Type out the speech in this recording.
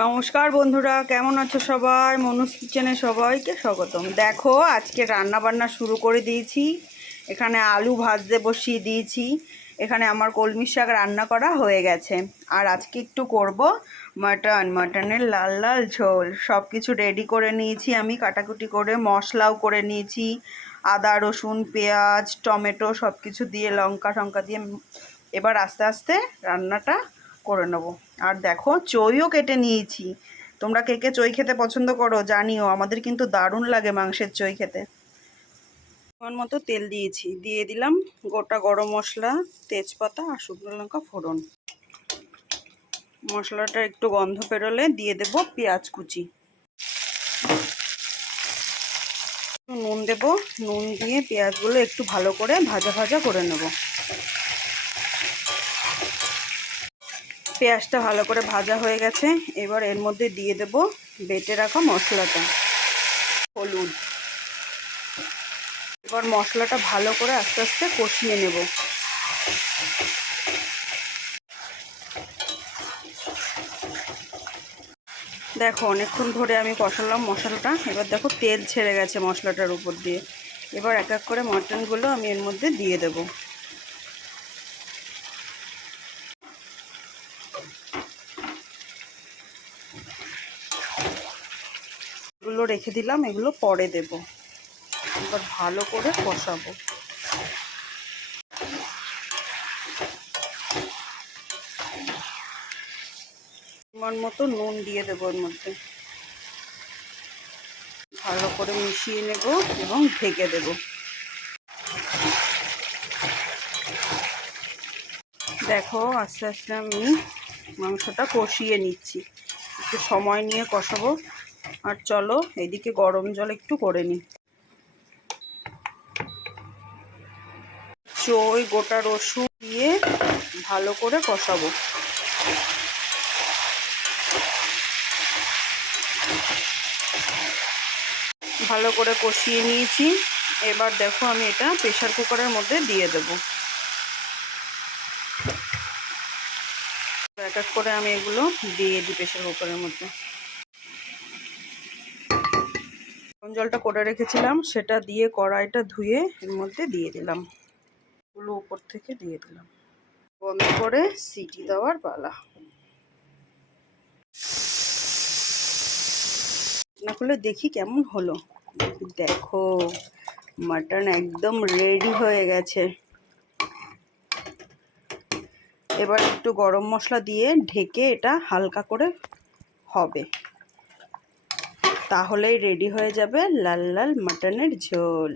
নমস্কার বন্ধুরা, কেমন আছো সবাই? মনুস কিচেনে সবাইকে স্বাগতম। দেখো, আজকে রান্না বান্না শুরু করে দিয়েছি। এখানে আলু ভাজতে বসিয়ে দিয়েছি। এখানে আমার কলমি শাক রান্না করা হয়ে গেছে। আর আজকে একটু করব মাটনের লাল লাল ঝোল। সব কিছু রেডি করে নিয়েছি, আমি কাটাকুটি করে মশলাও করে নিয়েছি। আদা, রসুন, পেঁয়াজ, টমেটো সব কিছু দিয়ে লঙ্কা টঙ্কা দিয়ে এবার আস্তে আস্তে রান্নাটা করে নেব। আর দেখো, চইও কেটে নিয়েছি। তোমরা কে কে চই খেতে পছন্দ করো জানিও, আমাদের কিন্তু দারুণ লাগে মাংসের চই খেতে। আমার মতো তেল দিয়েছি, দিয়ে দিলাম গোটা গরম মশলা, তেজপাতা আর শুকনো লঙ্কা ফোড়ন। মশলাটা একটু গন্ধ বেরোলে দিয়ে দেব পেঁয়াজ কুচি, নুন দেব। নুন দিয়ে পেঁয়াজগুলো একটু ভালো করে ভাজা ভাজা করে নেব। পেঁয়াজটা ভালো করে ভাজা হয়ে গেছে। এবার এর মধ্যে দিয়ে দেব বেটে রাখা মশলাটা, হলুদ। এবার মশলাটা ভালো করে আস্তে আস্তে কষিয়ে নেব। দেখো, অনেকক্ষণ ধরে আমি কষালাম মশলাটা। এবার দেখো তেল ছেড়ে গেছে মশলাটার উপর দিয়ে। এবার এক এক করে মাটনগুলো আমি এর মধ্যে দিয়ে দেব। এগুলো রেখে দিলাম, এগুলো পরে দেব। এবার ভালো করে কষাবো। আমার মতো নুন দিয়ে দেবো এর মধ্যে, ভালো করে মিশিয়ে নেব এবং ঢেকে দেব। দেখো, আস্তে আস্তে আমি মাংসটা কষিয়ে নিচ্ছি। একটু সময় নিয়ে কষাবো। আর চলো, এদিকে গরম জল একটু করে নিই। চই, গোটা রসুন দিয়ে ভালো করে কষাবো। ভালো করে কষিয়ে নিয়েছি। এবার দেখো, আমি এটা প্রেসার কুকারের মধ্যে দিয়ে দেব। এক এক করে আমি এগুলো দিয়ে দিই প্রেসার কুকারের মধ্যে। গরম জলটা করে রেখেছিলাম, সেটা দিয়ে কড়াইটা ধুয়ে এর মধ্যে দিয়ে দিলাম। এগুলো উপর থেকে দিয়ে দিলাম। বন্ধ করে সিটি দেওয়ার পালা। না করলে দেখি কেমন হলো। দেখো, মাটন একদম রেডি হয়ে গেছে। এবার একটু গরম মশলা দিয়ে ঢেকে এটা হালকা করে হবে, তাহলেই রেডি হয়ে যাবে লাল লাল মাটনের ঝোল।